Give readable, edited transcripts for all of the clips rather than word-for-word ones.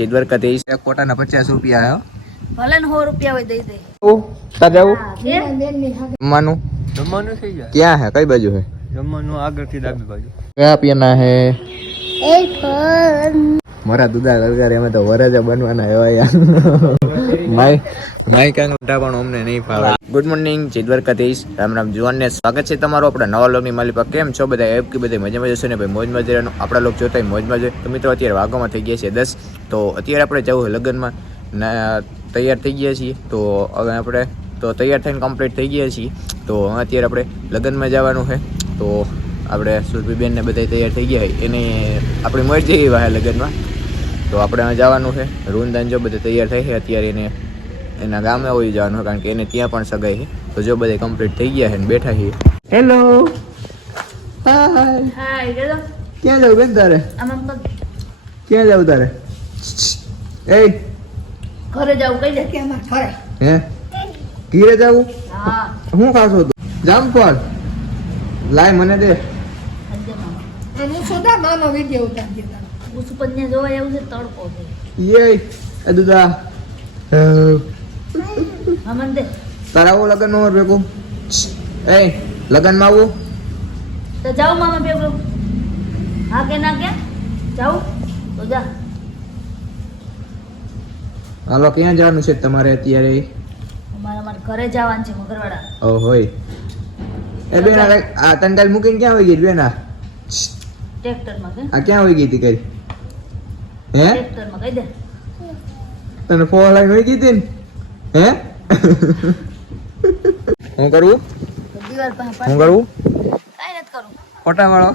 જેદવર કદી એક કોટાના 50 રૂપિયા હે ભલે ને 100 રૂપિયા હોય દઈ દે ઓ તાજાવું જમવાનું થઈ જાય ક્યાં હે કઈ બાજુ હે જમવાનું આગળથી ડાબી બાજુ કયા પીના હે મારા દુદા લલગારે અમે તો વરજા બનવાના એવા યાર માઈ કાંગ ઉઠા પણ અમને નહીં ફાવે ગુડ મોર્નિંગ જેદવર કદી રામ રામ જુવાનને સ્વાગત છે તમારો આપણા નવા લોગની માલી પર કેમ છો બધા એપ કે બધા મજામાં જશો ને ભાઈ મોજમાં જવાનું આપણા લોક જોતા મોજમાં જોઈએ તો મિત્રો અત્યારે વાગોમાં થઈ ગયા છે 10 તો અત્યારે આપણે જવું લગ્નમાં તૈયાર થઈ ગયા છીએ તો હવે આપણે તો તૈયાર થઈને કમ્પ્લીટ થઈ ગયા છીએ તો અત્યારે આપણે લગ્નમાં જવાનું છે તો આપણે સુરભીબેન ને બધા તૈયાર થઈ ગયા એને આપણી મરજી એવા લગ્નમાં તો આપણે જવાનું છે રૂનદાન જો બધા તૈયાર થઈ છે અત્યારે એને એના ગામે આવી જવાનું કારણ કે એને ત્યાં પણ સગાઈ છે તો જો બધા કમ્પ્લીટ થઈ ગયા છે ને બેઠા છીએ હેલો હાય ગયો ક્યાં જાવ બેન તારે આમ ક્યાં જાવ તારે એ ઘરે જાવ કઈ દે કે અમાર ઘરે હે ઘીરે જાવું હા હું ખાશો તું જામફળ લાય મને દે હું સોદા મામા વિડિયો ઉતારી દેતા હું સુપન્યા જોવા આવ્યું છે તડકો છે યે એ દુદા હમન દે તારા આવું લગન માં ભેગું એ લગન માં આવું તો જાવ મામા ભેગો હા કે ના કે જાવ તો જા હાલો ક્યાં જવાનું છે તમારે અત્યારે અમારા ઘરે જવાનું છે મગરવાડા ઓ હોય એ બેન આ તંગાલ મૂકીને ક્યાં હોઈ ગઈ બેન આ ટ્રેક્ટર માં કે આ ક્યાં હોઈ ગઈ હતી કઈ હે ટ્રેક્ટર માં કહી દે તને ફોન લાઈન હોઈ ગઈ હતી ને હે હું કરું દિવાલ પાસે હું કરું કાઈ નથી કરું કોટા વાળો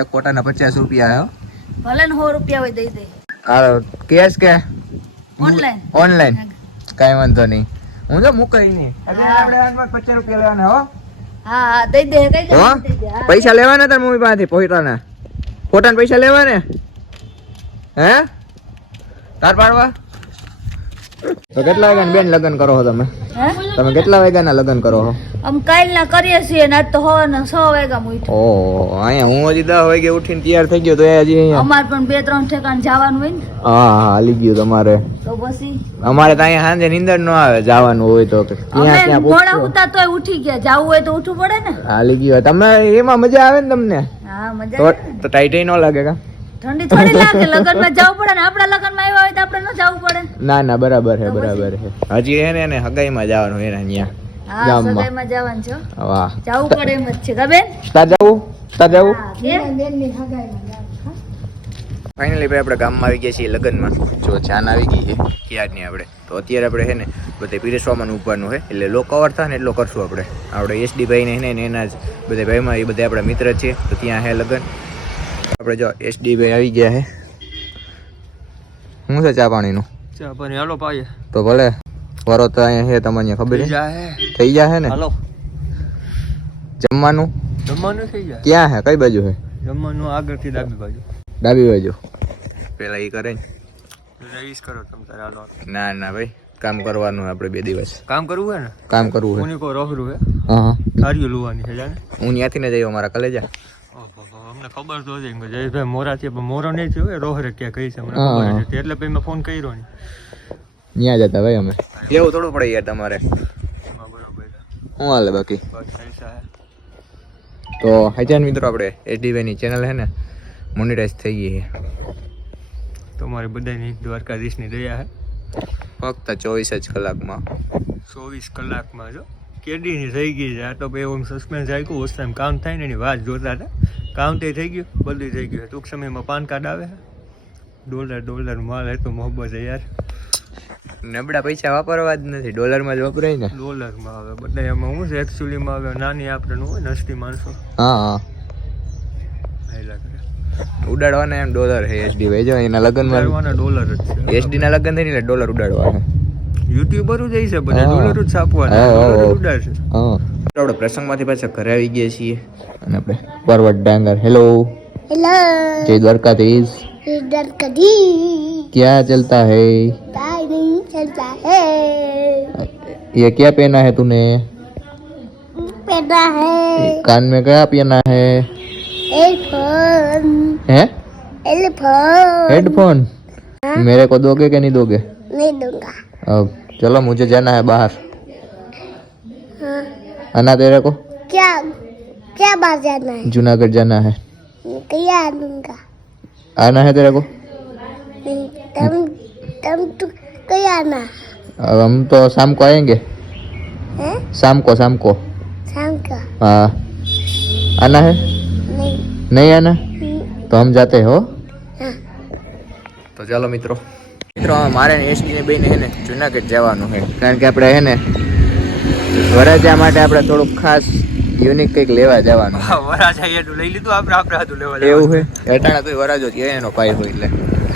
એક કોટાના 50 રૂપિયા હે ભલે ને 100 રૂપિયા હોય દઈ દે આ કેશ કે ઓનલાઈન ઓનલાઈન કાઈ વાંધો નહીં હું તો મુકાઈ નહીં એટલે આપણે 50 રૂપિયા લેવાના હો હા હા દઈ દે કઈ દે હો દઈ દે હા પૈસા લેવાના તાર મમ્મી પાસેથી પોઈટાના ફોટાના પૈસા લેવાને હે તાર પાડવા તો કેટલા વાગ્યાના બેન લગ્ન કરો છો તમે હે તમે કેટલા વાગ્યાના લગ્ન કરો છો આમ કાલ ના કરીએ છીએ ને આજ તો હવાના 6 વાગ્યા માં ઉઠ્યો ઓહો અહીંયા હું હજી 10 વાગે ઉઠીને તૈયાર થઈ ગયો તો એ હજી અહીંયા અમાર પણ 2-3 ઠેકાણ જવાનું હોય ને હા હા હાલી ગયું તમારે તો પછી અમારે તો અહીંયા સાંજે નીંદર ન આવે જવાનું હોય તો અમે ક્યાં મોડા ઉતા તોય ઉઠી ગયા જાવું હોય તો ઉઠવું પડે ને હાલી ગયું તમે એમાં મજા આવે ને તમને હા મજા તો આવે ને. તો ટાઈટ ન લાગે કા ઠંડી થોડી લાગે લગન માં જવું પડે ને આપડા લગન માં આવ્યા હોય તો આપણે ન જવું પડે ના ના બરાબર છે તો પછી? બરાબર છે હજી એને હગાઈમાં જવાનું એને અહીંયા હા ગામમાં. સગાઈમાં જવાનું છે હો. વાહ જવું પડે એમ જ છે ગબેન તાર જવું હા, કેમ? ફાઇનલી ભાઈ આપણે ગામમાં આવી ગયા છીએ લગ્નમાં જો જાન આવી ગઈ છે ક્યારની આપણે તો અત્યારે આપણે છે ને બધે પીરેસવામાં ઉભવાનું છે એટલે લો કવર થાય ને એટલો કરશું આપણે એસડી ભાઈને ને એના જ બધા ભાઈમાં એ બધા આપણા મિત્ર છે તો ત્યાં છે લગ્ન આપણે જો એસડી ભાઈ આવી ગયા છે શું છે ચા પાણીનું ચા પાણી હાલો પાયે તો ભલે વરો તો અહીંયા છે તમને ખબર છે થઈ જાય ને હાલો જમવાનું થઈ જાય ક્યાં છે કઈ બાજુ છે જમવાનું આગળથી ડાબી બાજુ ડાબી બાજુ પેલા એ કરે ને રહીશ કરો તમે તારે હાલો ના ના ભાઈ કામ કરવાનું આપણે 2 દિવસ કામ કરવું હે ને કામ કરવું કોની કો રોહરું હે હા હા થારીઓ લુવાની છે જાને હું ત્યાંથી ને જયો મારા કલેજા ઓહો અમને ખબર તો હતી કે જયભાઈ મોરા છે પણ મોરો નહીં થયો રોહરે ક્યાં કહી છે મને હા. ખબર છે એટલે પછી મેં ફોન કર્યો ને ત્યાં જતા ભાઈ અમે એવું થોડું પડે યાર તમારે એમાં બરોબર શું હાલે બાકી બસ પૈસા હે તો હાઈજાન મિત્રો આપણે એસડીભાઈ ની ચેનલ છે ને મોનેટાઈઝ થઈ ગઈ છે તમારી બધાની દ્વારકાધીશની દયા હે ફક્ત 24 જ કલાકમાં 24 કલાકમાં જો કેડીની થઈ ગઈ છે આ તો ભાઈ એમ સસ્પેન્સ આવ્યું ઓછ ટાઈમ કામ થાય ને એની વાત જોતા હતા કામ તે થઈ ગયું બધું થઈ ગયું ટૂંક સમયમાં પાન કાર્ડ આવે ડોલર માલ હે તો મોહબ્બત છે યાર નબળા પૈસા વાપરવા જ નથી ડોલરમાં જ વપરાય ને ડોલરમાં આવે બધા એમાં હું છે એકચ્યુઅલીમાં આવે નાની આપણે નું હોય નસતી માણસો હા હા હાઈલા કરે ઉડાડવાના એમ ડોલર છે એસડીભાઈ જો એના લગ્નમાં કરવાના ડોલર જ છે એસડી ના લગ્ન થઈ ને એટલે ડોલર ઉડાડવા છે યુટ્યુબરો જ છે બધા હા. ડોલર જ છાપવાના હા, ડોલર જ હા. ઉડાડશે હા આપણે પ્રસંગમાંથી પાછા ઘરે આવી ગયા છીએ અને આપણે પરવટ ડાંગર હેલો हेलो જય દ્વારકાધીશ इधर कभी क्या चलता है पता नहीं चलता है ये क्या पहना है तूने पहना है कान में क्या पहना है एयरफोन है एयरफोन हेडफोन मेरे को दोगे कि नहीं दोगे? नहीं दूंगा। अब चलो मुझे जाना है बाहर। हाँ। आना तेरे को? क्या क्या बात जाना है? जूनागढ़ जाना है। क्या दूंगा? आना है तेरे को? नहीं, तुम तो क्या आना? अब हम तो शाम को आएंगे। हैं? शाम को शाम को? हाँ। आना है? नहीं। नहीं आना? તો હમ જાતે હો. हाँ। તો ચાલો મિત્રો મારે એસટી ને બેને હે ને જુનાગઢ જવાનું છે કારણ કે આપણે હે ને વરાજા માટે આપણે થોડુંક ખાસ યુનિક કંઈક લેવા જવાનું છે. વરાજા એટલું લઈ લીધું આપણે હાથું લેવા એવું છે અટાણા તો વરાજો કે એનો પાય હોય એટલે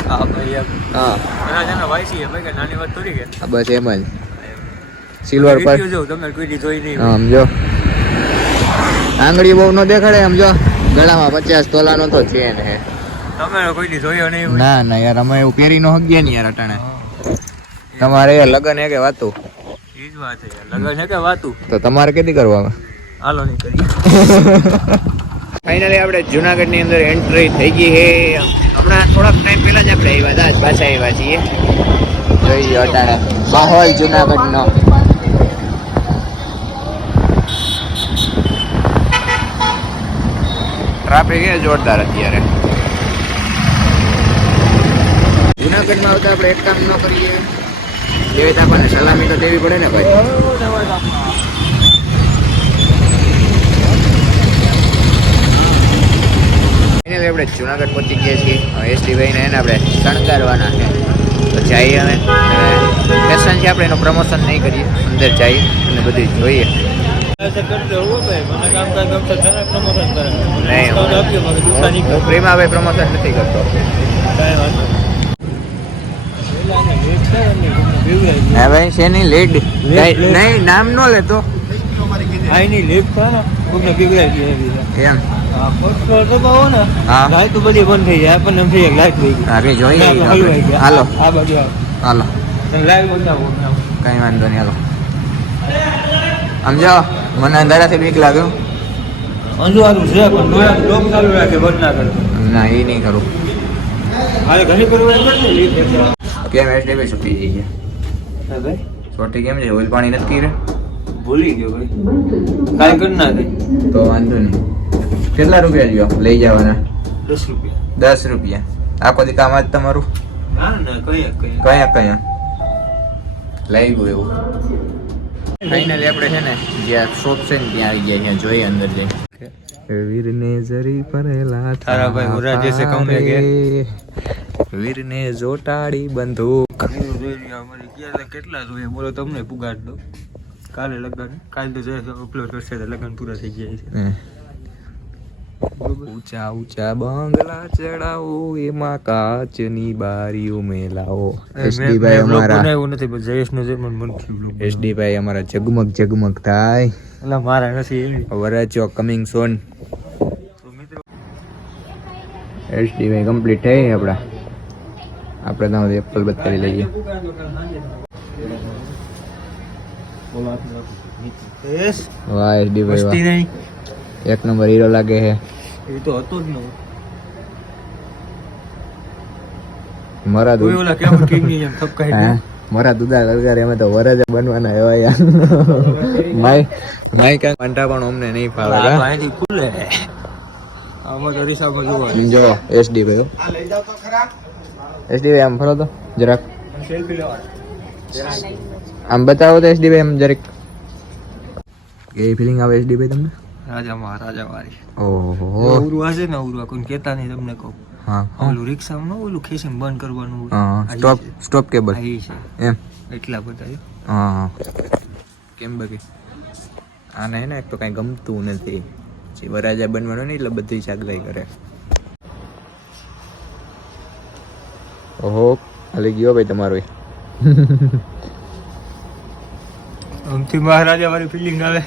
હા ભાઈ એમ હા વરાજાના ભાઈ છીએ ભાઈ કે નાની વાત થોડી કે આ બસ એમ જ સિલ્વર પર જો તમે કોઈ દી જોઈ નહીં આમ જો આંગળી બહુ ન દેખાડે આમ જો ગળામાં 50 તોલાનો તો ચેન હે. તમે કોઈ દી જોયો નહીં ના ના યાર અમે એવું પહેરી નો હગ્યા નહીં યાર અટાણે તમારે લગન હે કે વાતું એ જ વાત છે લગન છે કે વાતું તો તમારે કેદી કરવામાં હાલો નહીં કરીએ. ફાઇનલી આપણે જુનાગઢ ની અંદર એન્ટ્રી થઈ ગઈ છે. હમણાં થોડાક ટાઈમ પહેલા જ આપણે આવ્યા હતા પાછા આવ્યા છીએ. જોઈએ અટાણે માહોલ જુનાગઢ નો. ટ્રાફિક એ જોરદાર અત્યારે. જુનાગઢમાં આવતા આપણે એક કામ ન કરીએ એ તો આપણને સલામી તો દેવી પડે ને ભાઈ. ફાઇનલી આપણે જુનાગઢ પહોંચી ગયા છીએ. એસટી ભાઈને એને આપણે શણગારવાના છે તો જઈએ અમે ફેશન છે આપણે એનું પ્રમોશન નહીં કરીએ અંદર જઈએ અને બધું જોઈએ. નહીં હું પ્રેમા ભાઈ પ્રમોશન નથી કરતો. હા ભાઈ શેની લીડ નહીં નામ ન લેતો આઈની લેટ છે ને કોઈને બીગડાઈ ગઈ એમ. તો પાવો ને હા લાઈટ તો બધી બંધ થઈ જાય આપણને એમ થઈ જાય લાઈટ વહી ગઈ અરે જોઈએ હલવાઈ ગયા હાલો આ બાજુ આવો હાલો લાઈવ બનાવો કઈ વાંધો નહીં હાલો. સમજો મને અંધારાથી બીક લાગ્યો. અંજવાળું છે પણ ડોળા ડોક ચાલુ રાખે બંધ ના કરતો ના એ નહીં કરું. હાલે ઘણી કરવું એમ કરતો લીટ કેમ એસડીબી છૂટી જઈ ગયા હા ભાઈ છોટી કેમ છે ઓઇલ પાણી નથી કર્યું ભૂલી ગયો ભાઈ કાંઈ કરી નાખે તો વાંધો નહીં. કેટલા રૂપિયા લ્યો લઈ જવાના? 10 રૂપિયા 10 રૂપિયા. આખો દી કામ આજ તમારું ના ના કયા કયા લાગ્યું એવું. ફાઇનલી આપણે છે ને જ્યાં શોપ છે ને ત્યાં આવી ગયા ત્યાં જોઈએ અંદર જઈ. વીરને જરી પરેલા તારા ભાઈ હોરા જૈસે કહું ને કે વીરને જોટાડી બંદૂક. કેટલા જોઈએ બોલો તમને પુગાડ દો કાલે લગન કાલે તો જશે અપલોડ કરશે તો લગન પૂરા થઈ ગયા છે. ઊંચા ઊંચા બંગલા ચડાવો એમાં કાચની બારીઓ મેલાવો. એસડી ભાઈ અમારા એવું નથી પણ જયેશનો જે મન એસડી ભાઈ અમારા જગમગ જગમગ થાય. એટલે મારા નથી વરાજો કમિંગ સોન. એસડી ભાઈ કમ્પ્લીટ થઈ આપણા આપણે તો એપલ બતાવી લઈએ. વાહ એસડી ભાઈ વાહ નહીં એક નંબર હીરો લાગે છે. એ તો હતો જ નહીં મારા કોઈ ઓલા કેમ કિંગની જેમ થપકાઈ ગયો મારા દુદા લલગારે અમે તો વરાજા બનવાના એવા યાર. માઈ કાંઈ કંટા પણ અમને નહીં ફાવે કા. અહીંથી ખુલે આમાં તો રીસામાં જોવા જો એસડી ભાઈ એસડી ભાઈ આમ ફરો તો જરાક સેલ્ફી લેવા આમ બતાવો તો એસડી ભાઈ આમ જરાક કેવી ફિલિંગ આવે એસડી ભાઈ તમને? રાજા વાળી ઓહો અવરું હશે ને અવરું કોઈ કહેતા નહીં તમને કહું હા ઓલું રિક્ષામાં ન ઓલું ખેંચીને બંધ કરવાનું હોય. હા સ્ટોપ કેબલ આ ઈ છે એમ. એટલા બધા છે. હા કેમ બાકી આને હે ને એક તો કાંઈ ગમતું નથી. જે વરાજા બનવાનો ને એટલે બધી ચાગલાઈ કરે. ઓહો હાલી ગયો ભાઈ તમારો. આમથી મહારાજા વાળી ફિલિંગ આવે.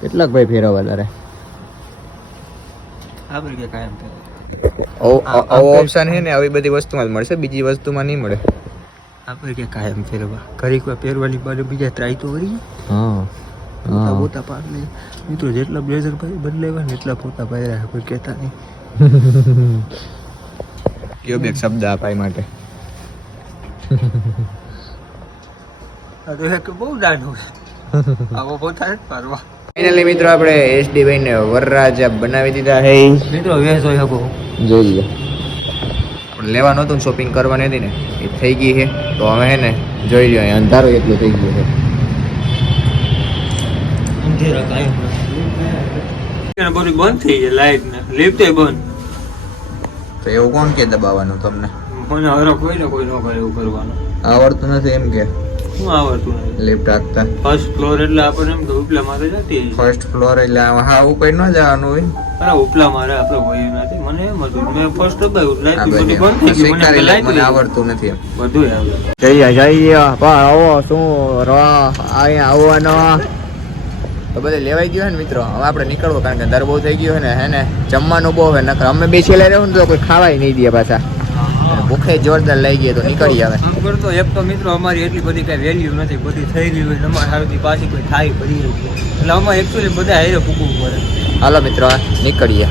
કેટલાક ભાઈ ફેરવવા તારે? આપણે કે કાયમ થાય આવો ઓપ્શન છે ને આવી બધી વસ્તુમાં જ મળશે બીજી વસ્તુમાં નહીં મળે. આપણે કે કાયમ ફેરવા ઘડીક વાર પહેરવાની બાજુ બીજા ટ્રાય તો કરી હા પોતા પોતા પાડી લઈએ મિત્રો. જેટલા બ્લેઝર બદલાવ્યા ને એટલા પોતા પાડ્યા, કોઈ કહેતા નહીં. કયો બે શબ્દ આપાય માટે આ તો એક બહુ દાંડું આવો પોતા જ પાડવા. ફાઇનલી મિત્રો આપણે એસડી ભાઈ ને વરરાજા બનાવી દીધા હે મિત્રો વેસ હોય શકો જોઈ લો. આપણે લેવાનું હતું શોપિંગ કરવાની હતી ને એ થઈ ગઈ છે. તો હવે હે ને જોઈ લો અહીં અંધારું એટલું થઈ ગયું છે. અંધેરા કાંઈ બધું બંધ થઈ જાય, લાઈટ ને લિફ્ટ બંધ. તો એવું કોણ કે દબાવવાનું તમને? મને હરો કોઈ ને કોઈ ન કરે એવું કરવાનું. આવડતું નથી એમ કે શું આવડતું નથી? લિફ્ટ હાંકતા ફર્સ્ટ ફ્લોર એટલે આપણને એમ કે ઉપલા મારે જતી ફર્સ્ટ ફ્લોર એટલે હા ઉપર ન જવાનું હોય. અરે ઉપલા મારે આપણે હોય નથી. મને એમ હતું મેં ફર્સ્ટ દબાવ્યું લાઈટ આ બધી બધી બંધ થઈ ગઈ. મને સ્વીકારી લે, લાઈટ મને આવડતું નથી એમ. બધું આવે. જઈએ પણ આવો શું અહીંયા આવવાનો તો બધે લેવાઈ ગયો ને મિત્રો. હવે આપણે નીકળવું કારણ કે દર બહુ થઈ ગયો ને હે ને જમવાનું બહુ હે નકર અમે બેસેલા રહ્યો ને તો કોઈ ખાવાય નહીં દે પાછા. ભૂખે જોરદાર લઈ ગઈ તો નીકળી આવે. આમ કરતો એક તો મિત્રો અમારી એટલી બધી કઈ વેલ્યુ નથી, બધી થઈ ગઈ હોય અમારે સારુંથી પાછી કોઈ થાય પડી એટલે અમારે એકચ્યુઅલી બધા હારે પૂકવું પડે. હાલો મિત્રો નીકળીએ.